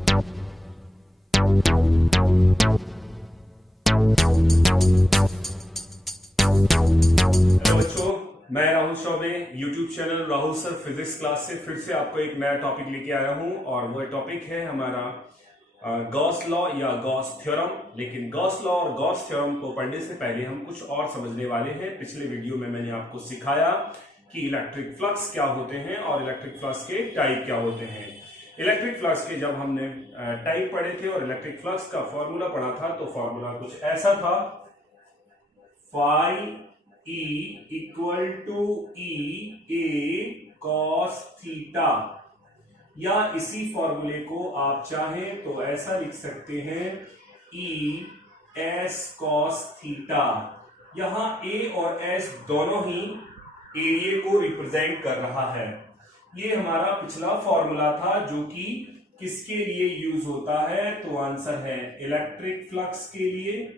बच्चों, मैं Rahul Choubey YouTube channel Rahul sir physics class से फिर से आपको एक नया टॉपिक लेके आया हूं और वो टॉपिक है हमारा गॉस लॉ या गॉस थ्योरम। लेकिन गॉस लॉ और गॉस थ्योरम को पढ़ने से पहले हम कुछ और समझने वाले हैं। पिछले वीडियो में मैंने आपको सिखाया कि इलेक्ट्रिक फ्लक्स क्या होते हैं और इलेक्ट्रिक फ्लक्स के टाइप क्या होते हैं। इलेक्ट्रिक फ्लक्स के जब हमने टाइप पढ़े थे और इलेक्ट्रिक फ्लक्स का फॉर्मूला पढ़ा था तो फॉर्मूला कुछ ऐसा था, phi E equal to E A cos theta, या इसी फॉर्मूले को आप चाहें तो ऐसा लिख सकते हैं E S cos थीटा। यहां A और S दोनों ही एरिया को रिप्रेजेंट कर रहा है। ये हमारा पिछला फॉर्मूला था जो कि किसके लिए यूज होता है, तो आंसर है इलेक्ट्रिक फ्लक्स के लिए।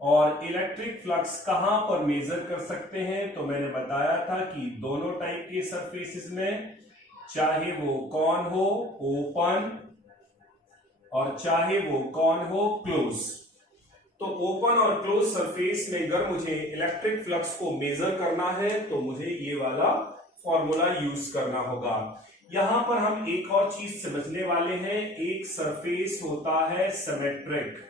और इलेक्ट्रिक फ्लक्स कहां पर मेजर कर सकते हैं, तो मैंने बताया था कि दोनों टाइप के सरफेसेस में, चाहे वो कौन हो ओपन और चाहे वो कौन हो क्लोज। तो ओपन और क्लोज सरफेस में अगर मुझे इलेक्ट्रिक फ्लक्स को मेजर करना है तो मुझे ये वाला फॉर्मूला यूज करना होगा। यहां पर हम एक और चीज समझने वाले हैं, एक सरफेस होता है सिमेट्रिक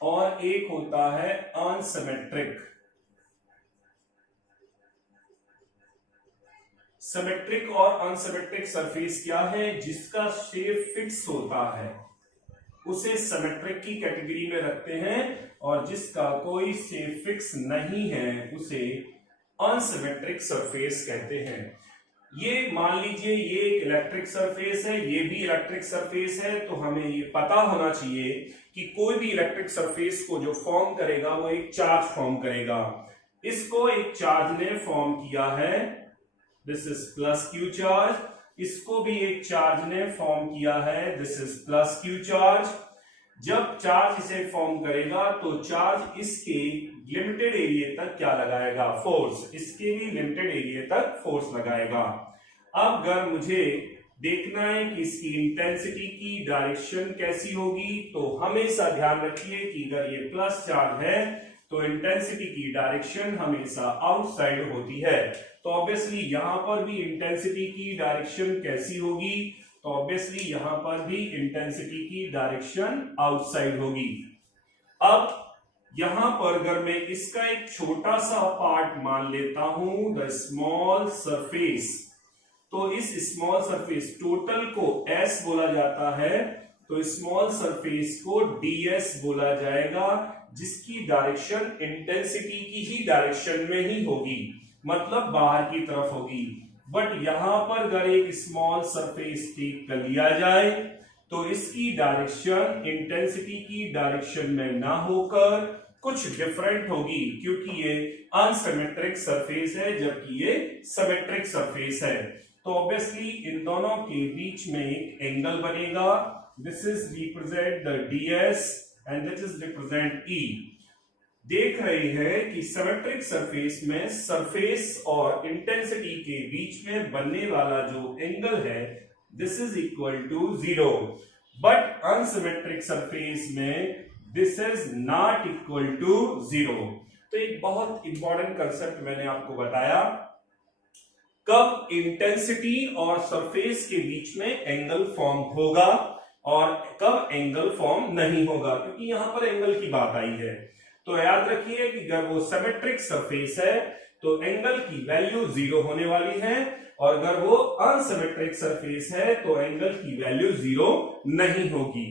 और एक होता है अनसिमेट्रिक। सिमेट्रिक और अनसिमेट्रिक सरफेस क्या है, जिसका शेप फिक्स होता है उसे सिमेट्रिक की कैटेगरी में रखते हैं और जिसका कोई शेप फिक्स नहीं है उसे अनसिमेट्रिक सरफेस कहते हैं। ये मान लीजिए ये एक इलेक्ट्रिक सरफेस है, ये भी इलेक्ट्रिक सरफेस है, तो हमें ये पता होना चाहिए कि कोई भी इलेक्ट्रिक सरफेस को जो फॉर्म करेगा वो एक चार्ज फॉर्म करेगा। इसको एक चार्ज ने फॉर्म किया है, this is plus Q charge. इसको भी एक चार्ज ने फॉर्म किया है, this is plus Q charge. जब चार्ज इसे फॉर्म करेगा तो चार्ज इसके लिमिटेड एरिया तक क्या लगाएगा, फोर्स। इसके भी लिमिटेड एरिया तक फोर्स लगाएगा। अब अगर मुझे देखना है कि इसकी इंटेंसिटी की डायरेक्शन कैसी होगी, तो हमेशा ध्यान रखिए कि अगर ये प्लस चार्ज है तो इंटेंसिटी की डायरेक्शन हमेशा आउटसाइड होती है। तो ऑब्वियसली यहां पर भी इंटेंसिटी की डायरेक्शन कैसी होगी, तो ऑब्वियसली यहां पर भी इंटेंसिटी की डायरेक्शन आउटसाइड होगी। अब यहां पर अगर मैं इसका एक छोटा सा पार्ट मान लेता हूं, द स्मॉल सरफेस, तो इस स्मॉल सरफेस टोटल को S बोला जाता है, तो स्मॉल सरफेस को ds बोला जाएगा, जिसकी डायरेक्शन इंटेंसिटी की ही डायरेक्शन में ही होगी, मतलब बाहर की तरफ होगी। बट यहां पर अगर एक स्मॉल सरफेस टेक कर लिया जाए तो इसकी डायरेक्शन इंटेंसिटी की डायरेक्शन में ना होकर कुछ डिफरेंट होगी, क्योंकि ये अनसिमेट्रिक सरफेस है जबकि ये सिमेट्रिक सरफेस है। तो ऑब्वियसली इन दोनों के बीच में एक एंगल बनेगा, this is represent the ds and this is represent E। देख रहे हैं कि सिमेट्रिक सरफेस में सरफेस और इंटेंसिटी के बीच में बनने वाला जो एंगल है this is equal to 0, but unsymmetric surface में this is not equal to 0। तो एक बहुत इंपॉर्टेंट कंसेप्ट मैंने आपको बताया, कब इंटेंसिटी और सरफेस के बीच में एंगल फॉर्म होगा और कब एंगल फॉर्म नहीं होगा, क्योंकि यहां पर एंगल की बात आई है। तो याद रखिए कि अगर वो सिमेट्रिक सरफेस है तो एंगल की वैल्यू 0 होने वाली है, और अगर वो अनसिमेट्रिक सरफेस है तो एंगल की वैल्यू 0 नहीं होगी।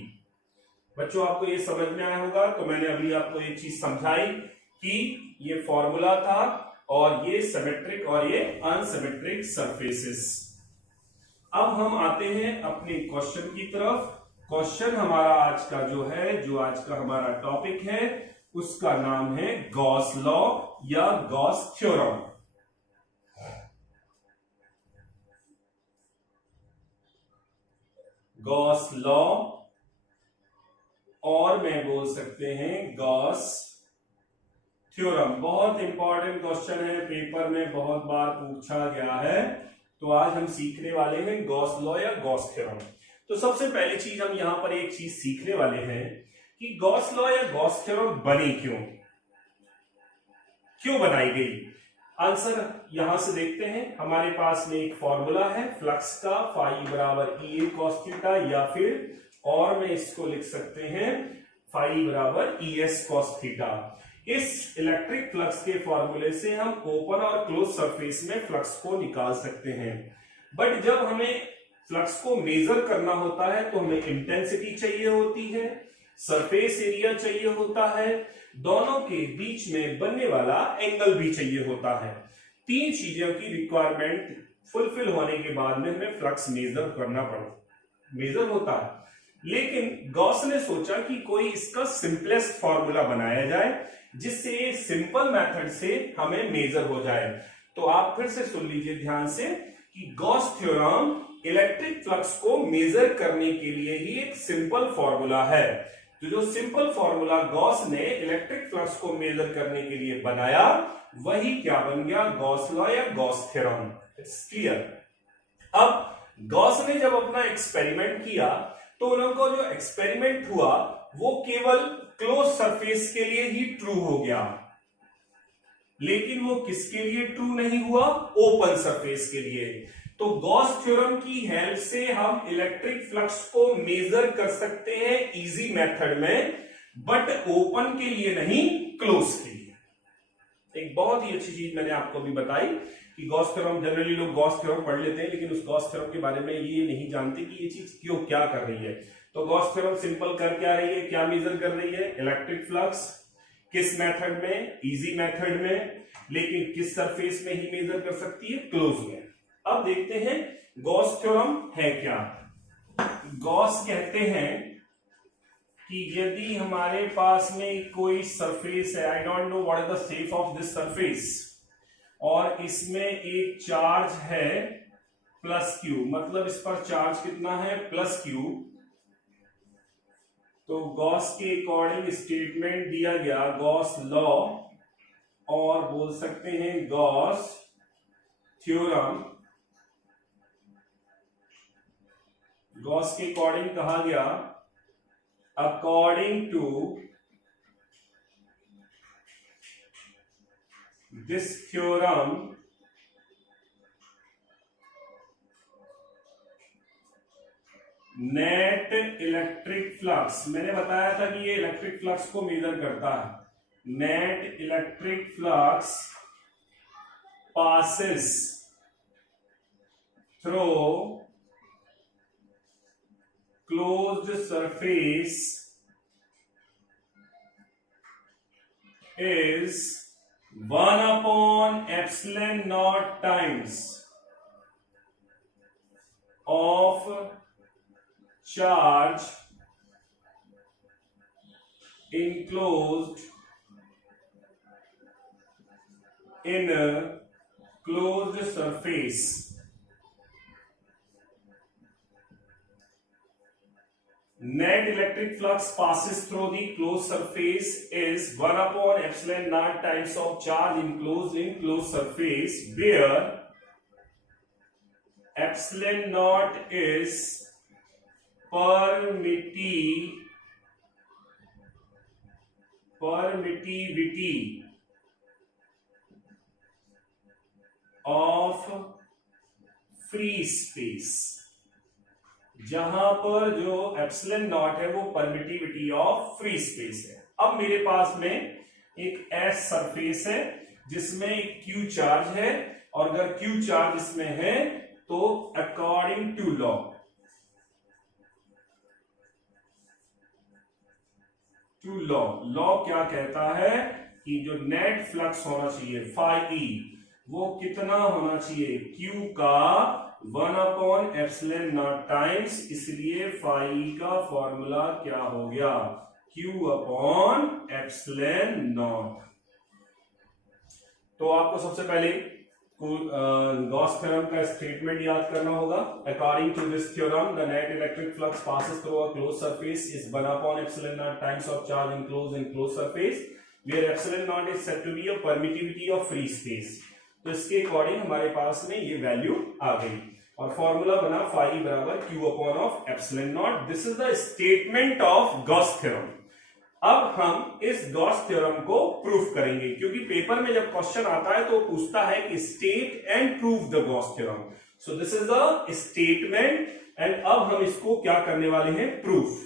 बच्चों आपको ये समझ में आया होगा। तो मैंने अभी आपको एक चीज समझाई कि ये फॉर्मूला था और ये सिमेट्रिक और ये अनसिमेट्रिक सरफेसेस। अब हम आते हैं अपने क्वेश्चन की तरफ। क्वेश्चन हमारा आज का जो है, जो आज का हमारा टॉपिक है, उसका नाम है गॉस लॉ या गॉस थ्योरम। गॉस लॉ, और मैं बोल सकते हैं गॉस थ्योरम। बहुत इंपॉर्टेंट क्वेश्चन है, पेपर में बहुत बार पूछा गया है। तो आज हम सीखने वाले हैं गॉस लॉ या गॉस थ्योरम। तो सबसे पहली चीज हम यहां पर एक चीज सीखने वाले हैं कि गॉस लॉ या गॉस थ्योरम बनी क्यों बनाई गई। आंसर यहां से देखते हैं। हमारे पास में एक फॉर्मूला है फ्लक्स का, फाई बराबर ई ए कॉस थीटा, या फिर और में इसको लिख सकते हैं फाई बराबर ई एस कॉस थीटा। इस इलेक्ट्रिक फ्लक्स के फॉर्मूले से हम ओपन और क्लोज सरफेस में फ्लक्स को निकाल सकते हैं। बट जब हमें फ्लक्स को मेजर करना होता है तो हमें इंटेंसिटी चाहिए होती है, सरफेस एरिया चाहिए होता है, दोनों के बीच में बनने वाला एंगल भी चाहिए होता है। तीन चीजों की रिक्वायरमेंट फुलफिल होने के बाद में हमें फ्लक्स मेजर होता है। लेकिन गॉस ने सोचा कि कोई इसका सिंपलेस्ट फॉर्मूला बनाया जाए जिससे सिंपल मेथड से हमें मेजर हो जाए। तो आप फिर से सुन लीजिए ध्यान से कि गॉस थ्योरम इलेक्ट्रिक फ्लक्स को मेजर करने के लिए ही एक सिंपल फॉर्मूला है। तो जो सिंपल फॉर्मूला गॉस ने इलेक्ट्रिक फ्लक्स को मेजर करने के लिए बनाया वही क्या बन गया, गॉस लॉ या गॉस थ्योरम। It's clear. अब गॉस ने जब अपना एक्सपेरिमेंट किया तो उनको जो एक्सपेरिमेंट हुआ वो केवल क्लोज सरफेस के लिए ही ट्रू हो गया, लेकिन वो किसके लिए ट्रू नहीं हुआ, ओपन सरफेस के लिए। तो गॉस थ्योरम की हेल्प से हम इलेक्ट्रिक फ्लक्स को मेजर कर सकते हैं इजी मेथड में, बट ओपन के लिए नहीं, क्लोज के लिए। एक बहुत ही अच्छी चीज मैंने आपको भी बताई कि गॉस थ्योरम, जनरली लोग गॉस थ्योरम पढ़ लेते हैं लेकिन उस गॉस थ्योरम के बारे में ये नहीं जानते कि ये चीज क्यों क्या कर रही है। तो गॉस थ्योरम सिंपल कर क्या रही है, क्या मेजर कर रही है, इलेक्ट्रिक फ्लक्स। किस मेथड में, इजी मेथड में, लेकिन किस सरफेस में ही मेजर कर सकती है, क्लोज में। अब देखते हैं गॉस थ्योरम है क्या। गॉस कहते हैं कि यदि हमारे पास में कोई सरफेस है, I don't know what is the shape of this surface, और इसमें एक चार्ज है प्लस क्यू, मतलब इस पर चार्ज कितना है, प्लस क्यू। तो गॉस के अकॉर्डिंग स्टेटमेंट दिया गया गॉस लॉ, और बोल सकते हैं गॉस थ्योरम। गॉस के अकॉर्डिंग कहा गया according to this theorem net electric flux, मैंने बताया था कि ये इलेक्ट्रिक फ्लक्स को मेजर करता है। Net electric flux passes through closed surface is 1 upon epsilon naught times of charge enclosed in a closed surface. Net electric flux passes through the closed surface is 1 upon epsilon naught times of charge enclosed in closed surface, where epsilon naught is permittivity of free space. जहां पर जो epsilon not है वो permittivity of free space है। अब मेरे पास में एक एस सरफेस है जिसमें एक क्यू चार्ज है, और अगर क्यू चार्ज इसमें है तो अकॉर्डिंग टू लॉ क्या कहता है कि जो नेट फ्लक्स होना चाहिए फाई ई, वो कितना होना चाहिए, क्यू का 1 अपॉन एप्सिलॉन नॉट टाइम्स, इसलिए फाई का फॉर्मूला क्या हो गया, क्यू अपॉन एप्सिलॉन नॉट। तो आपको सबसे पहले गॉस थ्योरम का स्टेटमेंट याद करना होगा। According to this theorem the net electric flux passes through a closed surface is 1 upon epsilon not times of charge enclosed in closed surface where epsilon naught is said to be a permittivity of free space। तो इसके according हमारे पास में ये value आ गई और formula बना phi बराबर Q upon of epsilon not. This is the statement of Gauss theorem. अब हम इस गॉस थ्योरम को प्रूफ करेंगे, क्योंकि पेपर में जब क्वेश्चन आता है तो पूछता है कि state and proof the Gauss theorem. So this is the statement and अब हम इसको क्या करने वाले हैं, प्रूफ।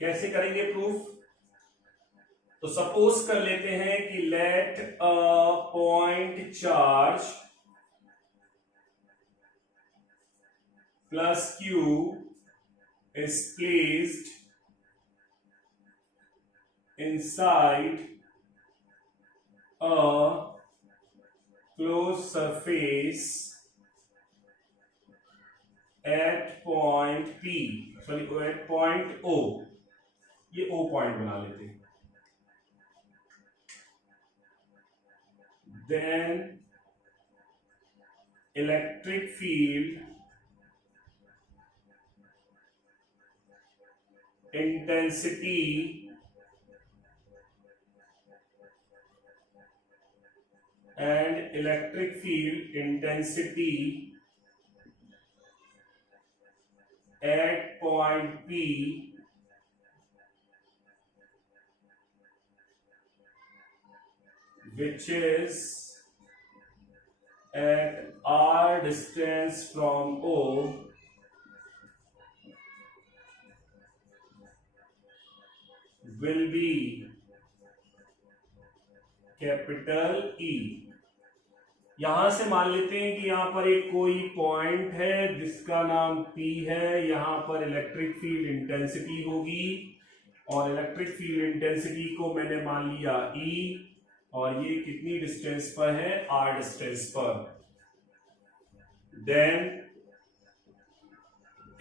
कैसे करेंगे प्रूफ? तो सपोज कर लेते हैं कि let a point charge plus Q is placed inside a closed surface at point P, sorry at point O, ये O पॉइंट बना लेते हैं। Then electric field intensity and electric field intensity at point P which is at r distance from O will be capital E। यहां से मान लेते हैं कि यहां पर एक कोई पॉइंट है जिसका नाम P है, यहां पर इलेक्ट्रिक फील्ड इंटेंसिटी होगी और इलेक्ट्रिक फील्ड इंटेंसिटी को मैंने मान लिया E और ये कितनी डिस्टेंस पर है, R डिस्टेंस पर। Then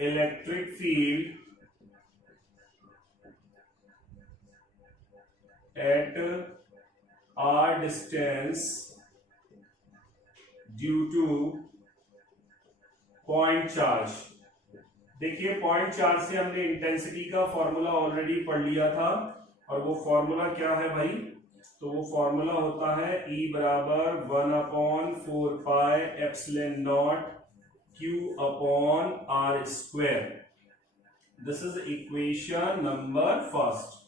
electric field at r distance due to point charge. देखिए पॉइंट चार्ज से हमने इंटेंसिटी का फॉर्मूला ऑलरेडी पढ़ लिया था और वो फॉर्मूला क्या है भाई, तो वो फॉर्मूला होता है E बराबर 1/4 pi epsilon not Q upon R square. This is equation number first.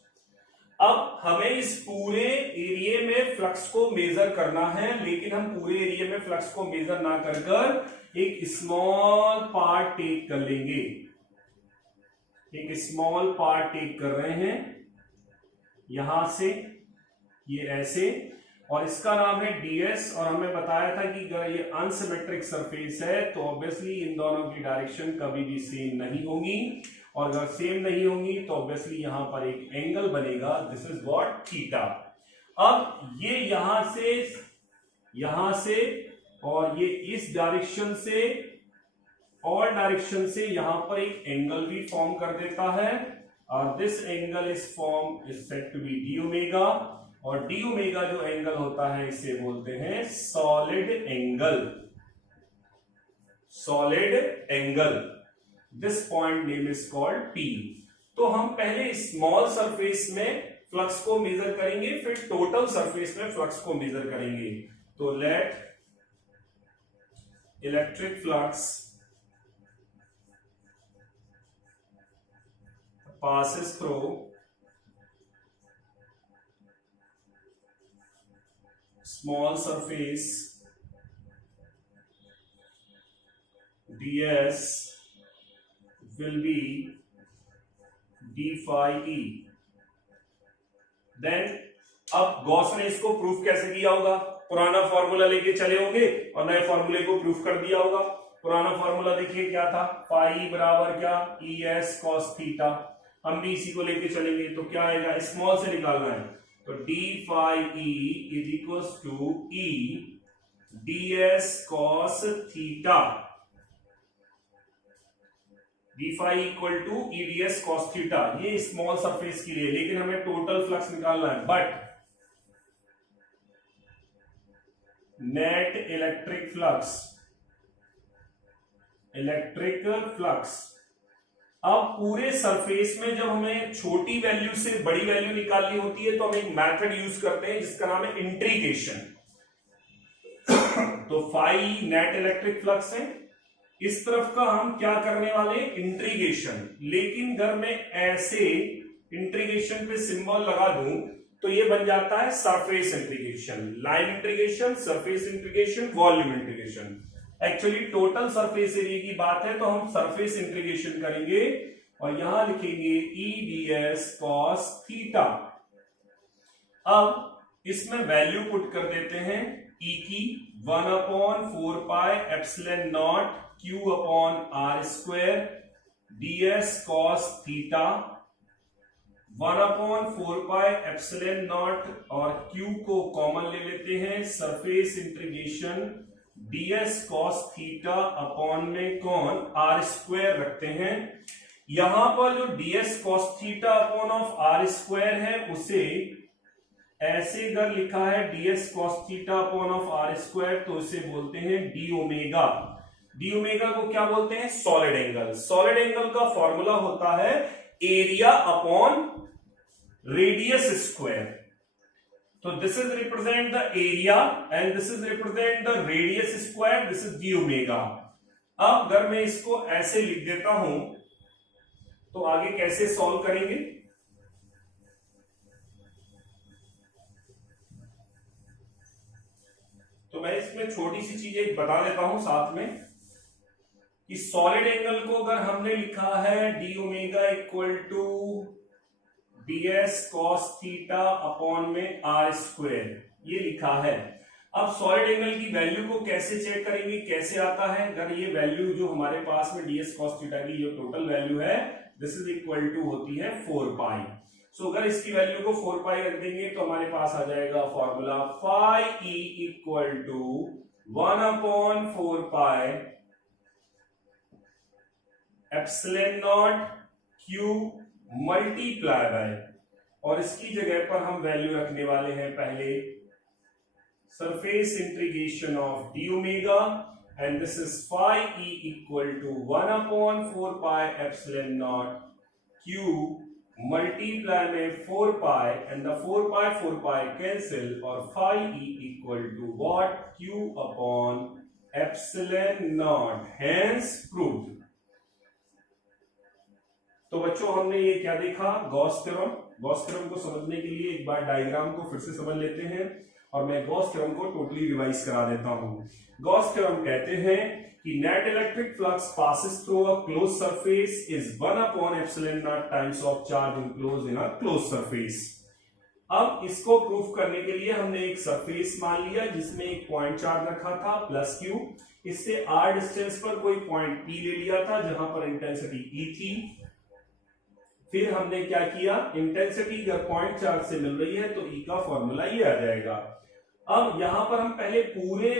अब हमें इस पूरे एरिया में फ्लक्स को मेजर करना है, लेकिन हम पूरे एरिया में फ्लक्स को मेजर ना कर कर एक स्मॉल पार्ट टेक कर लेंगे। एक स्मॉल पार्ट टेक कर रहे हैं यहां से, ये ऐसे, और इसका नाम है ds। और हमें बताया था कि अगर ये अनसिमेट्रिक सरफेस है तो ऑब्वियसली इन दोनों की डायरेक्शन कभी भी सेम नहीं होंगी, और अगर सेम नहीं होंगी तो ऑब्वियसली यहां पर एक एंगल बनेगा, दिस इज व्हाट, थीटा। अब ये यहां से और ये इस डायरेक्शन से, ऑल डायरेक्शन से यहां पर एक एंगल भी फॉर्म कर देता है और this angle is said to be D omega, और डी ओमेगा जो एंगल होता है इसे बोलते हैं solid angle. Solid angle, this point name is called P। तो हम पहले स्मॉल सरफेस में फ्लक्स को मेजर करेंगे, फिर टोटल सरफेस में फ्लक्स को मेजर करेंगे। तो let electric flux passes through small surface ds will be d phi e। Then अब गॉस ने इसको प्रूफ कैसे किया होगा, पुराना फॉर्मूला लेके चले होंगे और नए फॉर्मूले को प्रूफ कर दिया होगा। पुराना फॉर्मूला देखिए क्या था, फाई बराबर क्या, ई एस कॉस थीटा। हम भी इसी को लेके चलेंगे, तो क्या आएगा, स्मॉल से निकालना है, तो D phi E is equal to E D S cos theta, D phi equal to E D S cos theta. ये स्मॉल सरफेस के लिए, लेकिन हमें टोटल फ्लक्स निकालना है, बट नेट इलेक्ट्रिक फ्लक्स, अब पूरे सरफेस में जब हमें छोटी वैल्यू से बड़ी वैल्यू निकालनी होती है तो हम एक मेथड यूज करते हैं जिसका नाम है इंट्रीगेशन। तो फाई नेट इलेक्ट्रिक फ्लक्स है, इस तरफ का हम क्या करने वाले, इंट्रीगेशन। लेकिन अगर मैं ऐसे इंट्रीगेशन पे सिंबल लगा दूं तो ये बन जाता है surface integration, line integration, surface integration, volume integration. Actually total surface area की बात है तो हम सरफेस इंट्रीगेशन करेंगे और यहां लिखेंगे ई डी एस कॉस थीटा। अब इसमें वैल्यू पुट कर देते हैं ई की 1/4 pi epsilon not Q upon R square D S cos theta, 1/4 pi epsilon not और क्यू को कॉमन ले लेते हैं, surface integration ds cos theta upon में कौन आर स्क्वायर रखते हैं। यहां पर जो ds cos theta upon of R square है उसे ऐसे अगर लिखा है ds cos theta upon of R square तो इसे बोलते हैं डी ओमेगा। डी ओमेगा को क्या बोलते हैं, सॉलिड एंगल। सॉलिड एंगल का फॉर्मूला होता है area upon radius square. So this is represent the area and this is represent the radius square, this is d omega। अब अगर मैं इसको ऐसे लिख देता हूं तो आगे कैसे सॉल्व करेंगे, तो मैं इसमें छोटी सी चीज एक बता देता हूं साथ में कि सॉलिड एंगल को अगर हमने लिखा है D omega equal to ds cos theta upon में आर स्क्वायर, ये लिखा है। अब सॉलिड एंगल की वैल्यू को कैसे चेक करेंगे, कैसे आता है, अगर ये वैल्यू जो हमारे पास में ds cos थीटा की जो टोटल वैल्यू है दिस इज इक्वल टू होती है 4 पाई। सो अगर इसकी वैल्यू को 4 पाई रख देंगे तो हमारे पास आ जाएगा formula phi E equal to 1/4 pi epsilon not Q multiply by, और इसकी जगह पर हम वैल्यू रखने वाले हैं पहले surface integration of D omega and this is phi E equal to 1/4 pi epsilon not Q multiply में 4 pi and the 4 pi cancel और phi E equal to what, Q upon epsilon not, hence proved. तो बच्चों हमने ये क्या देखा, Gauss theorem. Gauss theorem को समझने के लिए एक बार डायग्राम को फिर से समझ लेते हैं और मैं गॉस थ्योरम को टोटली रिवाइज करा देता हूं। गॉस थ्योरम कहते हैं कि net electric flux passes through a close surface is 1/ε0 times of charge enclosed in a close surface. अब इसको प्रूफ करने के लिए हमने एक सरफेस मान लिया जिसमें एक पॉइंट चार्ज रखा था प्लस क्यू, इससे r डिस्टेंस पर कोई पॉइंट p ले लिया था जहां पर इंटेंसिटी E थी। फिर हमने क्या किया, इंटेंसिटी अगर पॉइंट चार्ज से मिल रही है तो E का फॉर्मूला ये आ जाएगा। अब यहां पर हम पहले पूरे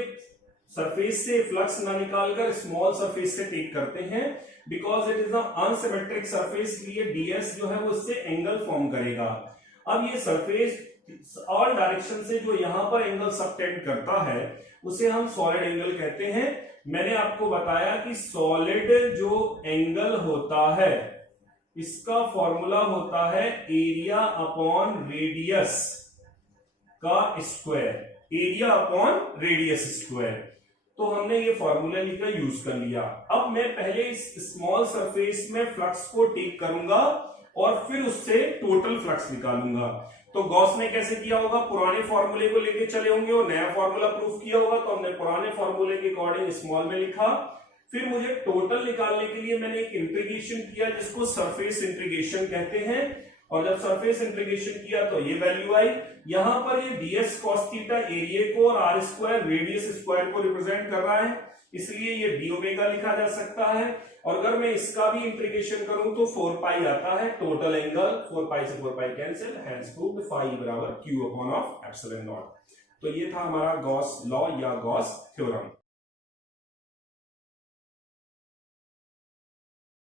सरफेस से फ्लक्स ना निकालकर स्मॉल सरफेस से टेक करते हैं because it is unsymmetric surface, इसलिए ds जो है वो इससे एंगल फॉर्म करेगा। अब ये सरफेस ऑल डायरेक्शन से जो यहां पर एंगल सबटेंड करता है उसे हम सॉलिड एंगल कहते हैं। मैंने आपको बताया कि सॉलिड जो एंगल होता है इसका फॉर्मूला होता है एरिया अपॉन रेडियस का square, area upon radius square. तो हमने ये फॉर्मूला लिखकर यूज कर लिया। अब मैं पहले इस स्मॉल सरफेस में फ्लक्स को टेक करूंगा और फिर उससे टोटल फ्लक्स निकालूंगा। तो गॉस ने कैसे किया होगा, पुराने फॉर्मूले को लेके चले होंगे और नया फॉर्मूला प्रूफ किया होगा, तो हमने पुराने फॉर्मूले के अकॉर्डिंग स्मॉल में लिखा। फिर मुझे टोटल निकालने के लिए मैंने एक इंटीग्रेशन किया जिसको सरफेस इंटीग्रेशन कहते हैं, और जब सरफेस इंटीग्रेशन किया तो ये वैल्यू आई। यहां पर ये ds cos थीटा एरिया को और r स्क्वायर रेडियस स्क्वायर को रिप्रेजेंट कर रहा है, इसलिए ये डी ओमेगा लिखा जा सकता है। और अगर मैं इसका भी इंटीग्रेशन करूं तो 4 पाई आता है, टोटल एंगल 4 पाई से 4 pi cancel, hence proved phi बराबर Q upon of epsilon naught. तो ये था हमारा गॉस लॉ या गॉस थ्योरम।